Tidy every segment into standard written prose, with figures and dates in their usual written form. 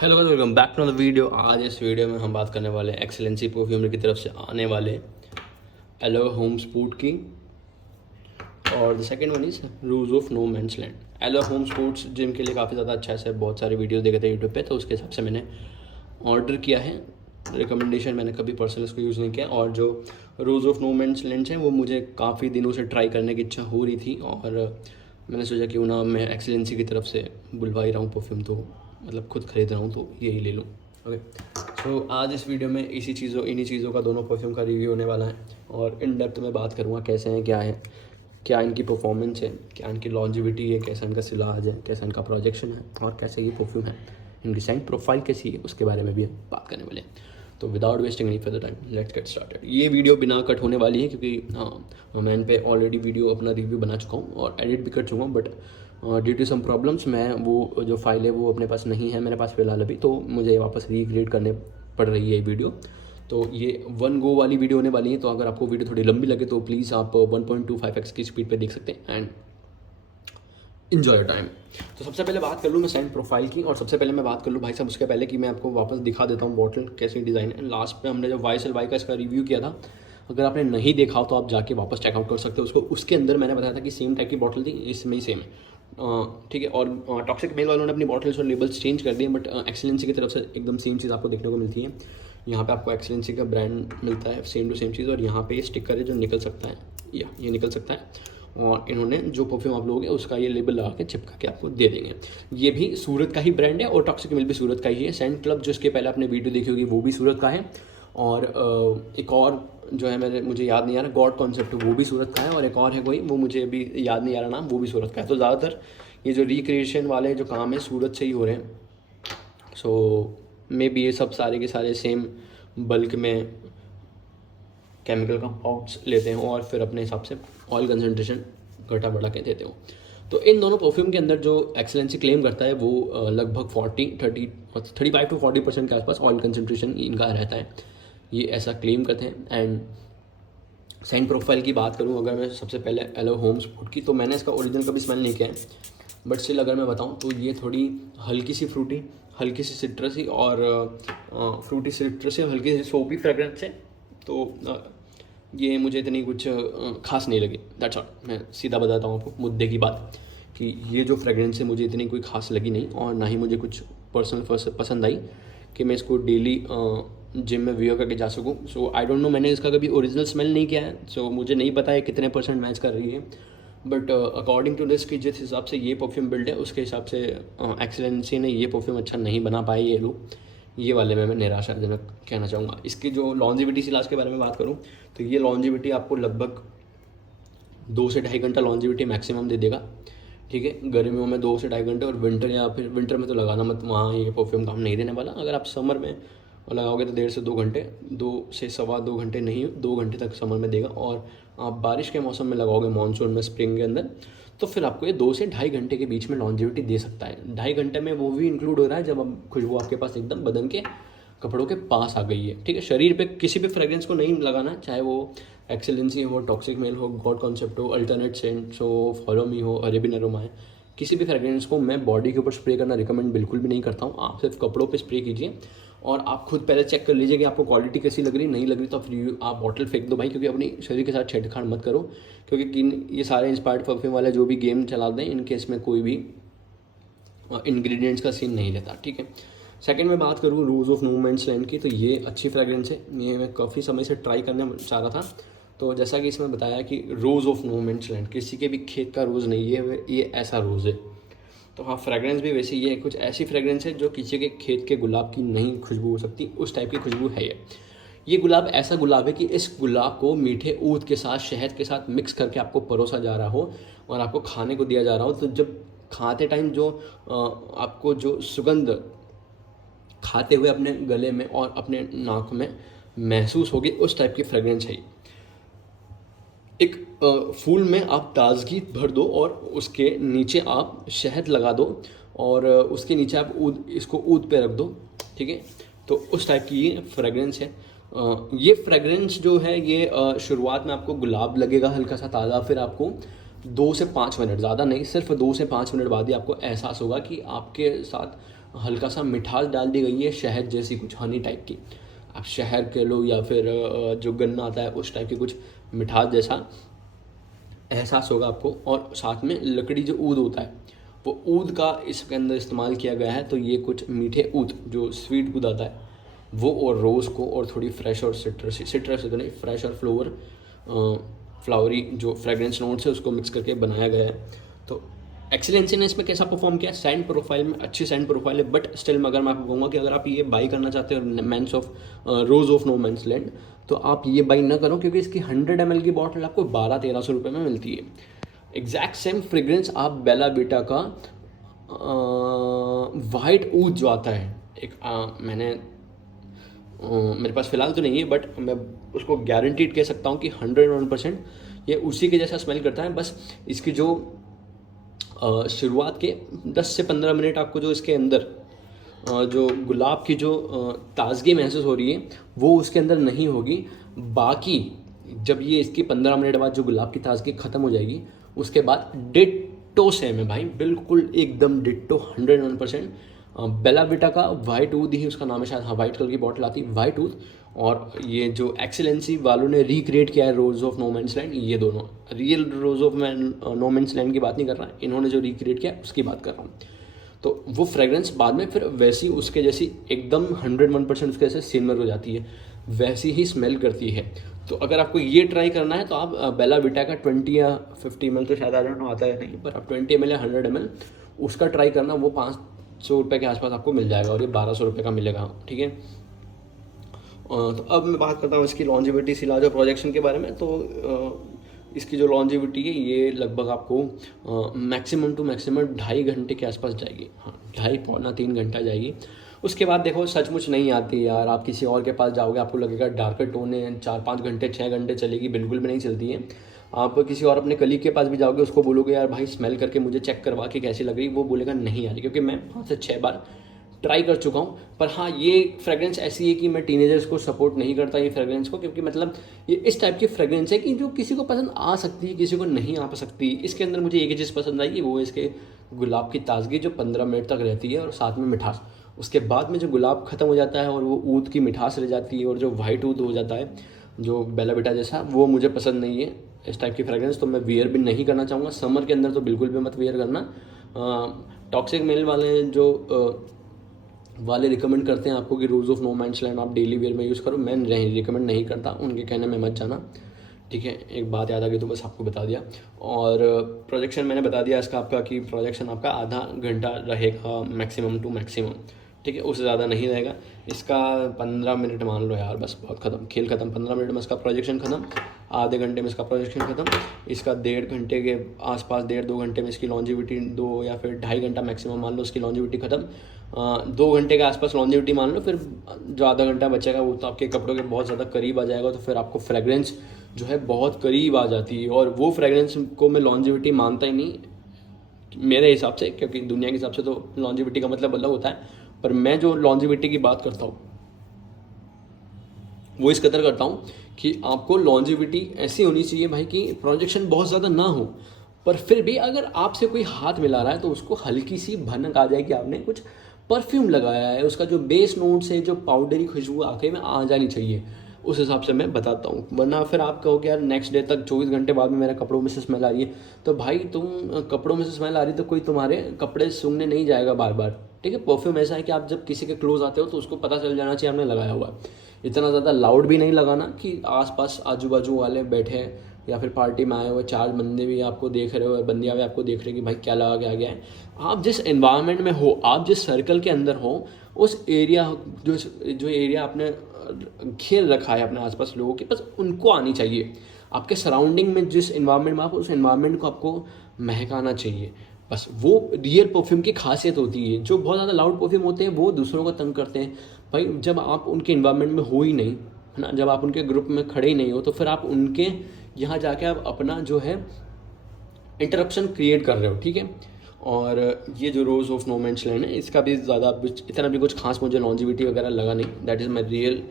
Hello guys, welcome back to the video. आज इस video में हम बात करने वाले हैं एक्सेलेंसी परफ्यूमर की तरफ से आने वाले एलो होम स्पूट की, और the second one is rules of no man's land. एलो होम स्पूट्स जिम के लिए काफ़ी ज़्यादा अच्छा है, बहुत सारे वीडियो देखे थे यूट्यूब पे, तो उसके हिसाब से मैंने ऑर्डर किया है। रिकमेंडेशन मैंने कभी पर्सनल इसको यूज़ नहीं किया। और जो rose of no man's land है वो मुझे काफ़ी दिनों से ट्राई करने की इच्छा हो रही थी, और मैंने सोचा क्यों ना मैं एक्सेलेंसी की तरफ से बुलवा ही रहा हूँ परफ्यूम, तो मतलब खुद खरीद रहा हूँ तो यही ले लूँ। ओके, तो आज इस वीडियो में इन्हीं चीज़ों का, दोनों परफ्यूम का रिव्यू होने वाला है, और इन डेप्थ में बात करूँगा कैसे हैं, क्या इनकी परफॉर्मेंस है, क्या इनकी लॉन्जिविटी है, कैसा इनका सिलाज है, कैसा इनका प्रोजेक्शन है, और कैसे ये परफ्यूम है, इनकी साइंस प्रोफाइल कैसी है, उसके बारे में भी हम बात करने वाले हैं। तो without wasting any further time let's get started. ये वीडियो बिना कट होने वाली है, क्योंकि मैं इन पे ऑलरेडी वीडियो अपना रिव्यू बना चुका हूँ और एडिट भी कर चुका हूँ, but due to some problems मैं वो जो फाइल है वो अपने पास नहीं है मेरे पास फिलहाल अभी, तो मुझे वापस रिक्रिएट करने पड़ रही है ये वीडियो। तो ये वन गो वाली वीडियो होने वाली है, तो अगर आपको वीडियो थोड़ी लंबी लगे तो प्लीज़ आप 1.25x की स्पीड पे देख सकते हैं एंड इन्जॉय योर टाइम। तो सबसे पहले बात कर लूँ मैं सेंट प्रोफाइल की, और सबसे पहले मैं बात कर लूँ भाई साहब उसके पहले कि मैं आपको वापस दिखा देता हूँ बॉटल कैसी डिज़ाइन है। लास्ट पे हमने जब YSL का इसका रिव्यू किया था, अगर आपने नहीं देखा हो तो आप जाके वापस चेकआउट कर सकते हो उसको। उसके अंदर मैंने बताया था कि सेम टाइप की बॉटल थी, इसमें ही सेम है, ठीक है। और टॉक्सिक मेल वालों ने अपनी बॉटल्स और लेबल्स चेंज कर दिए, बट एक्सेलेंसी की तरफ से एकदम सेम चीज़ आपको देखने को मिलती है। यहाँ पे आपको एक्सेलेंसी का ब्रांड मिलता है, सेम टू सेम चीज़, और यहाँ पे ये स्टिकर है जो निकल सकता है, या ये निकल सकता है, और इन्होंने जो परफ्यूम आप लोगे उसका ये लेबल लगा के चिपका के आपको दे देंगे। ये भी सूरत का ही ब्रांड है, और टॉक्सिक मिल भी सूरत का ही है। सेंट क्लब जो इसके पहले आपने वीडियो देखी होगी वो भी सूरत का है, और एक और जो है मुझे याद नहीं आ रहा, गॉड कॉन्सेप्ट वो भी सूरत का है, और एक और है कोई, वो मुझे अभी याद नहीं आ रहा नाम, वो भी सूरत का है। तो ज़्यादातर ये जो रिक्रिएशन वाले जो काम है सूरत से ही हो रहे हैं। सो मे बी ये सब सारे के सारे सेम बल्क में केमिकल कंपाउंड्स लेते हो और फिर अपने हिसाब से ऑयल कंसनट्रेशन घटा बढ़ा के देते हो। तो इन दोनों परफ्यूम के अंदर जो एक्सेलेंसी क्लेम करता है वो लगभग 35 to 40% के आसपास ऑयल कंसनट्रेशन इनका रहता है, ये ऐसा क्लेम करते हैं। एंड सेंट प्रोफाइल की बात करूं अगर मैं सबसे पहले एलो होम स्पूट की, तो मैंने इसका ओरिजिनल कभी स्मेल नहीं किया है, बट स्टिल अगर मैं बताऊं तो ये थोड़ी हल्की सी फ्रूटी, हल्की सी सिट्रसी, और फ्रूटी सिट्रसी और हल्की सी सोपी फ्रेगरेंस है। तो ये मुझे इतनी कुछ खास नहीं लगी, दैट्स ऑल। मैं सीधा बताता हूँ आपको मुद्दे की बात, कि ये जो फ्रेगरेंस है मुझे इतनी कोई खास लगी नहीं, और ना ही मुझे कुछ पर्सनल पसंद आई कि मैं इसको डेली जिम में वियर करके जा सकूँ। सो आई डोंट नो, मैंने इसका कभी ओरिजिनल स्मेल नहीं किया है, सो मुझे नहीं पता है कितने % मैच कर रही है, बट अकॉर्डिंग टू दिस कि जिस हिसाब से ये परफ्यूम बिल्ड है उसके हिसाब से एक्सेलेंसी ने ये परफ्यूम अच्छा नहीं बना पाए ये लोग। ये वाले में मैं निराशाजनक कहना चाहूँगा। इसकी जो लॉन्जिविटी सिलाज के बारे में बात करूँ तो ये लॉन्जिविटी आपको लगभग 2 से 2.5 घंटा लॉन्जिविटी मैक्सिमम दे देगा, ठीक है। गर्मियों में 2 से 2.5 घंटे, और विंटर या फिर विंटर में तो लगाना मत, वहाँ ये परफ्यूम काम नहीं देने वाला। अगर आप समर में लगाओगे तो 1.5 से 2 घंटे, 2 से सवा 2 घंटे नहीं, 2 घंटे तक समर में देगा। और आप बारिश के मौसम में लगाओगे, मानसून में, स्प्रिंग के अंदर, तो फिर आपको ये 2 से 2.5 घंटे के बीच में लॉन्जिविटी दे सकता है। 2.5 घंटे में वो भी इंक्लूड हो रहा है जब अब खुशबू आपके पास एकदम बदन के कपड़ों के पास आ गई है, ठीक है। शरीर पे किसी भी फ्रेग्रेंस को नहीं लगाना, चाहे वो एक्सेलेंसी हो, टॉक्सिक मेल हो, गॉड कॉन्सेप्ट हो, अल्टरनेट सेंट्स हो, फॉलो मी हो, अरेबियन अरोमा है, किसी भी फ्रेग्रेंस को मैं बॉडी के ऊपर स्प्रे करना रिकमेंड बिल्कुल भी नहीं करता हूँ। आप सिर्फ कपड़ों पे स्प्रे कीजिए, और आप खुद पहले चेक कर लीजिए कि आपको क्वालिटी कैसी लग रही, नहीं लग रही तो फिर आप बॉटल फेंक दो भाई, क्योंकि अपनी शरीर के साथ छेड़छाड़ मत करो, क्योंकि ये सारे इंस्पायर्ड परफ्यूम वाले जो भी गेम चलाते हैं इनके इसमें कोई भी इंग्रेडिएंट्स का सीन नहीं रहता, ठीक है। सेकंड में बात करूँ rose of no man's land की, तो ये अच्छी फ्रेग्रेंस है, ये मैं काफ़ी समय से ट्राई करना चाह रहा था। तो जैसा कि इसमें बताया कि rose of no man's land, किसी के भी खेत का रोज़ नहीं है, ये ऐसा रोज़ है। तो हाँ, फ्रेग्रेंस भी वैसे ही है, कुछ ऐसी फ्रेग्रेंस है जो किसी के खेत के गुलाब की नहीं खुशबू हो सकती, उस टाइप की खुशबू है ये गुलाब ऐसा गुलाब है कि इस गुलाब को मीठे ऊद के साथ, शहद के साथ मिक्स करके आपको परोसा जा रहा हो और आपको खाने को दिया जा रहा हो, तो जब खाते टाइम जो आपको जो सुगंध खाते हुए अपने गले में और अपने नाक में महसूस होगी, उस टाइप की फ्रेग्रेंस है। एक फूल में आप ताजगी भर दो और उसके नीचे आप शहद लगा दो, और उसके नीचे आप इसको ऊद पे रख दो, ठीक है। तो उस टाइप की ये फ्रेग्रेंस है। ये फ्रेग्रेंस जो है ये शुरुआत में आपको गुलाब लगेगा हल्का सा ताज़ा, फिर आपको 2 से 5 मिनट, ज़्यादा नहीं, सिर्फ 2 से 5 मिनट बाद ही आपको एहसास होगा कि आपके साथ हल्का सा मिठास डाल दी गई है, शहद जैसी कुछ हनी टाइप की, आप शहर कह लो या फिर जो गन्ना आता है उस टाइप की कुछ मिठास जैसा एहसास होगा आपको। और साथ में लकड़ी जो ऊद होता है वो ऊद का इसके अंदर इस्तेमाल किया गया है। तो ये कुछ मीठे ऊद जो स्वीट ऊद आता है वो और रोज़ को और थोड़ी फ्रेश और सिट्रस तो नहीं, फ्रेश और फ्लावरी जो फ्रेगरेंस नोट्स है उसको मिक्स करके बनाया गया है। तो एक्सीलेंसी ने इसमें कैसा परफॉर्म किया, सेंट प्रोफाइल में अच्छी सेंट प्रोफाइल है, बट स्टिल अगर मैं आपको कहूँगा कि अगर आप ये बाई करना चाहते हो man's of rose of no man's land, तो आप ये बाई ना करो, क्योंकि इसकी 100 ml की बॉटल आपको 1200-1300 रुपये में मिलती है। एग्जैक्ट सेम फ्रेग्रेंस आप बेला बीटा का वाइट ऊद जो आता है एक मेरे पास फ़िलहाल तो नहीं है, बट मैं उसको गारंटीड कह सकता हूँ कि 101% ये उसी के जैसा स्मेल करता है। बस इसकी जो शुरुआत के 10 से 15 मिनट आपको जो इसके अंदर जो गुलाब की जो ताजगी महसूस हो रही है वो उसके अंदर नहीं होगी। बाकी जब ये इसकी 15 मिनट बाद जो गुलाब की ताजगी ख़त्म हो जाएगी उसके बाद डिट्टो सेम है भाई, बिल्कुल एकदम डिट्टो 101%। बेला विटा का वाइट ऊद ही उसका नाम है शायद, हाँ वाइट कलर की बॉटल आती है वाइट ऊद। और ये जो एक्सीलेंसी वालों ने रिक्रिएट किया है rose of no man's land, ये दोनों real rose of no man's land की बात नहीं कर रहा, इन्होंने जो रिक्रिएट किया उसकी बात कर रहा हूँ। तो वो फ्रेग्रेंस बाद में फिर वैसी उसके जैसी एकदम 101% उसके जैसे सिमिलर हो जाती है, वैसी ही स्मेल करती है। तो अगर आपको ये ट्राई करना है तो आप बेला विटा का 20 या 50 ml तो शायद आई डोंट नो आता है नहीं, पर आप 20 ml या 100 ml उसका ट्राई करना, वो 500 रुपये के आसपास आपको मिल जाएगा और ये 1200 रुपये का मिलेगा, ठीक है। तो अब मैं बात करता हूँ इसकी लॉन्जिविटी सिलाज और प्रोजेक्शन के बारे में। तो इसकी जो लॉन्जिविटी है ये लगभग आपको मैक्सिमम टू मैक्सिमम 2.5 घंटे के आसपास जाएगी, हाँ 2.5-3 घंटा जाएगी। उसके बाद देखो सचमुच नहीं आती यार, आप किसी और के पास जाओगे आपको लगेगा डार्कर टोन है, 4-5 घंटे 6 घंटे चलेगी, बिल्कुल भी नहीं चलती है। आप किसी और अपने कलीग के पास भी जाओगे उसको बोलोगे यार भाई स्मेल करके मुझे चेक करवा के कैसी लग रही, वो बोलेगा नहीं आ रही, क्योंकि मैं 5 से 6 बार ट्राई कर चुका हूँ। पर हाँ ये फ्रेग्रेंस ऐसी है कि मैं टीनेजर्स को सपोर्ट नहीं करता ये फ्रेग्रेंस को, क्योंकि मतलब ये इस टाइप की फ्रेग्रेंस है कि जो किसी को पसंद आ सकती है किसी को नहीं आ सकती। इसके अंदर मुझे एक ही चीज़ पसंद आई है, वो इसके गुलाब की ताजगी जो 15 मिनट तक रहती है और साथ में मिठास। उसके बाद में जो गुलाब ख़त्म हो जाता है और वो ऊद की मिठास रह जाती है और जो वाइट ऊद हो जाता है जो बेला बेटा जैसा, वो मुझे पसंद नहीं है इस टाइप की फ्रेग्रेंस। तो मैं वियर भी नहीं करना चाहूँगा समर के अंदर, तो बिल्कुल भी मत वियर करना। टॉक्सिक मेल वाले जो वाले रिकमेंड करते हैं आपको कि rose of no man's land आप डेली वेयर में यूज़ करो, मैं नहीं रिकमेंड नहीं करता, उनके कहने में मत जाना, ठीक है। एक बात याद आ गई तो बस आपको बता दिया। और प्रोजेक्शन मैंने बता दिया इसका आपका कि प्रोजेक्शन आपका आधा घंटा रहेगा मैक्सिमम टू मैक्सिमम, ठीक है, उससे ज़्यादा नहीं रहेगा। इसका 15 मिनट मान लो यार, बस बहुत ख़त्म, खेल ख़त्म। 15 मिनट में इसका प्रोजेक्शन ख़त्म, आधे घंटे में इसका प्रोजेक्शन ख़त्म। इसका 1.5 घंटे के आसपास 1.5-2 घंटे में इसकी लॉन्जिविटी, 2 या फिर 2.5 घंटा मैक्सिमम मान लो इसकी लॉन्जिविटी ख़त्म। 2 घंटे के आसपास लॉन्जिविटी मान लो, फिर जो आधा घंटा बचेगा वो तो आपके कपड़ों के बहुत ज़्यादा करीब आ जाएगा, तो फिर आपको फ्रेग्रेंस जो है बहुत करीब आ जाती है। और वो फ्रेग्रेंस को मैं लॉन्जिविटी मानता ही नहीं मेरे हिसाब से, क्योंकि दुनिया के हिसाब से तो लॉन्जिविटी का मतलब अलग होता है, पर मैं जो लॉन्जिविटी की बात करता हूँ वो इस कदर करता हूँ कि आपको लॉन्जिविटी ऐसी होनी चाहिए भाई कि प्रोजेक्शन बहुत ज़्यादा ना हो, पर फिर भी अगर आपसे कोई हाथ मिला रहा है तो उसको हल्की सी भनक आ जाए कि आपने कुछ परफ्यूम लगाया है, उसका जो बेस नोट से जो पाउडरी खुशबू आके में आ जानी चाहिए, उस हिसाब से मैं बताता हूँ। वरना फिर आप कहोगे यार नेक्स्ट डे तक 24 घंटे बाद में मेरे कपड़ों में से स्मेल आ रही है, तो भाई तुम कपड़ों में से स्मेल आ रही है तो कोई तुम्हारे कपड़े सूंघने नहीं जाएगा बार बार, ठीक है। परफ्यूम ऐसा है कि आप जब किसी के क्लोज आते हो तो उसको पता चल जाना चाहिए हमने लगाया हुआ है। इतना ज़्यादा लाउड भी नहीं लगाना कि आसपास आजू बाजू वाले बैठे हैं या फिर पार्टी में आए हुए 4 बंदे भी आपको देख रहे हो और बंदियाँ भी आपको देख रहे हैं कि भाई क्या लगा के आ गया है। आप जिस एनवायरनमेंट में हो, आप जिस सर्कल के अंदर हो, उस एरिया जो एरिया आपने घेर रखा है अपने आसपास लोगों के, बस उनको आनी चाहिए। आपके सराउंडिंग में जिस एनवायरनमेंट में आप, उस एनवायरनमेंट को आपको महकाना चाहिए। बस वो रियल परफ्यूम की खासियत होती है। जो बहुत ज़्यादा लाउड परफ्यूम होते हैं वो दूसरों को तंग करते हैं भाई। जब आप उनके एनवायरनमेंट में हो ही नहीं, है ना, जब आप उनके ग्रुप में खड़े ही नहीं हो, तो फिर आप उनके यहाँ जाके आप अपना जो है इंटरप्शन क्रिएट कर रहे हो, ठीक है। और ये जो rose of no man's land है इसका भी ज़्यादा इतना भी कुछ खास मुझे लॉन्जिविटी वगैरह लगा नहीं। That is my real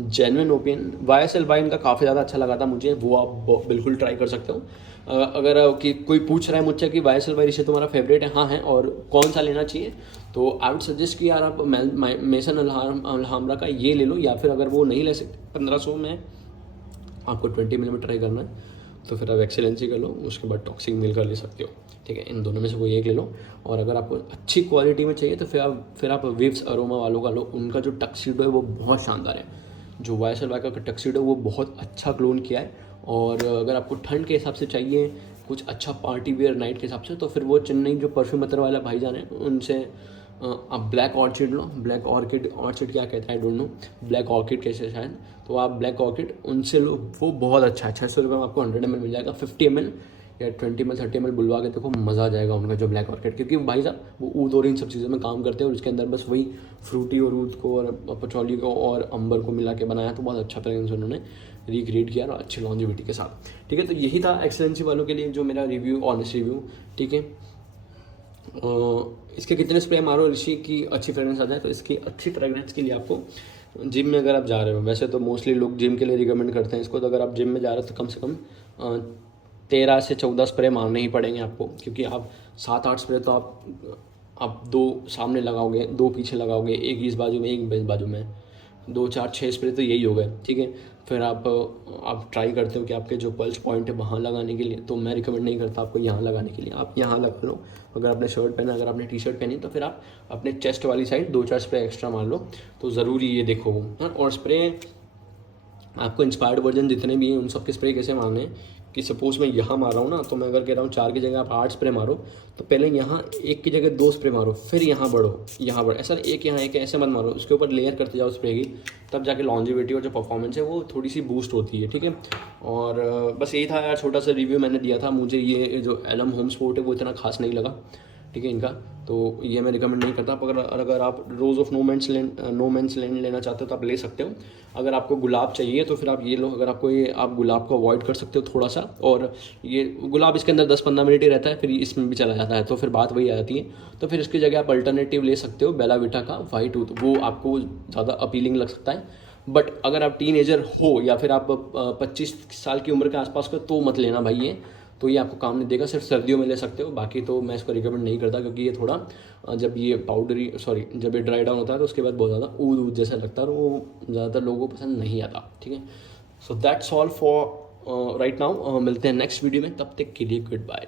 genuine opinion. YSL wine का काफ़ी ज़्यादा अच्छा लगा था मुझे, वो आप बिल्कुल ट्राई कर सकते हो। अगर कि कोई पूछ रहा है मुझसे कि YSL वाइन से तुम्हारा फेवरेट है, हाँ है, और कौन सा लेना चाहिए, तो आई वुड सजेस्ट कि यार आप मेसन अल्हाम्ब्रा का ये ले लो, या फिर अगर वो नहीं ले सकते 1500 में आपको 20 mm ट्राई करना है तो फिर आप एक्सेलेंसी कर लो, उसके बाद टॉक्सिक मिल कर ले सकते हो, ठीक है। इन दोनों में से कोई एक ले लो। और अगर आपको अच्छी क्वालिटी में चाहिए तो फिर आप विव्स अरोमा वालों का लो। उनका जो टक्सीडो है वो बहुत शानदार है, जो YSL वाइका का टक्सीडो वो बहुत अच्छा क्लोन किया है। और अगर आपको ठंड के हिसाब से चाहिए कुछ अच्छा पार्टी वेयर नाइट के हिसाब से, तो फिर वो चेन्नई जो परफ्यूम अतर वाला भाईजान है उनसे आप ब्लैक ऑर्चिड लो। ब्लैक ऑर्चिड क्या कहता है I don't know, black orchid कैसे शायद, तो आप ब्लैक ऑर्किड उनसे लो, वो बहुत अच्छा है। 600 रुपये में आपको 100 ml मिल जाएगा। 50 ml या 20 ml 30 ml बुलवा के देखो, मज़ा आ जाएगा उनका जो ब्लैक ऑर्किड, क्योंकि भाई साहब वो ऊद और इन सब चीज़ों में काम करते हैं, और उसके अंदर बस वही फ्रूटी और ऊद को और पचौली को और अंबर को मिला के बनाया, तो बहुत अच्छा फ्रेग्रेंस उन्होंने रिक्रिएट किया और अच्छी लॉन्जिविटी के साथ, ठीक है। तो यही था एक्सेलेंसी वालों के लिए जो मेरा रिव्यू, ऑनेस्ट रिव्यू, ठीक है। इसके कितने स्प्रे मारो ऋषि की अच्छी फ्रेगरेंस आ जाए, तो इसकी अच्छी फ्रेगरेंस के लिए आपको जिम में अगर आप जा रहे हो, वैसे तो मोस्टली लोग जिम के लिए रिकमेंड करते हैं इसको, तो अगर आप जिम में जा रहे हो तो कम से कम 13 से 14 स्प्रे मारने ही पड़ेंगे आपको, क्योंकि आप 7-8 स्प्रे तो आप 2 सामने लगाओगे, 2 पीछे लगाओगे, एक इस बाजू में एक इस बाजू में, 2 4 6 स्प्रे तो यही हो गए, ठीक है। फिर आप ट्राई करते हो कि आपके जो पल्स पॉइंट है वहाँ लगाने के लिए, तो मैं रिकमेंड नहीं करता आपको यहाँ लगाने के लिए, आप यहाँ लगा लो। अगर आपने शर्ट पहना, अगर आपने टी-शर्ट पहनी, तो फिर आप अपने चेस्ट वाली साइड 2-4 स्प्रे एक्स्ट्रा मार लो, तो ज़रूरी ये देखो। हाँ, और स्प्रे आपको इंस्पायर्ड वर्जन जितने भी हैं उन सब के स्प्रे कैसे मारने हैं कि सपोज मैं यहाँ मार रहा हूँ ना, तो मैं अगर कह रहा हूँ 4 की जगह आप 8 स्प्रे मारो, तो पहले यहाँ 1 की जगह 2 स्प्रे मारो, फिर यहाँ बढ़ो, ऐसा एक यहाँ एक ऐसे मत मारो, उसके ऊपर लेयर करते जाओ स्प्रे की, तब जाके लॉन्जिविटी और जो परफॉर्मेंस है वो थोड़ी सी बूस्ट होती है, ठीक है। और बस यही था यार, छोटा सा रिव्यू मैंने दिया था। मुझे ये जो एलम होम स्पोर्ट है वो इतना खास नहीं लगा, ठीक है इनका, तो ये मैं रिकमेंड नहीं करता। अगर आप rose of no man's land लेना चाहते हो तो आप ले सकते हो। अगर आपको गुलाब चाहिए तो फिर आप ये लो, अगर आपको ये, आप गुलाब को अवॉइड कर सकते हो थोड़ा सा, और ये गुलाब इसके अंदर 10-15 मिनट ही रहता है, फिर इसमें भी चला जाता है, तो फिर बात वही आ जाती है। तो फिर इसकी जगह आप अल्टरनेटिव ले सकते हो बेला विटा का वाइट वूड, वो आपको ज़्यादा अपीलिंग लग सकता है। बट अगर आप टीनेजर हो या फिर आप 25 साल की उम्र के आसपास का, तो मत लेना भाई ये, तो ये आपको काम नहीं देगा, सिर्फ सर्दियों में ले सकते हो। बाकी तो मैं इसको रिकमेंड नहीं करता, क्योंकि ये थोड़ा जब ये जब ये ड्राई डाउन होता है तो उसके बाद बहुत ज़्यादा ऊद जैसा लगता है, और वो ज़्यादातर लोगों को पसंद नहीं आता, ठीक है। So that's all for right now. मिलते हैं नेक्स्ट वीडियो में, तब तक के लिए गुड बाय।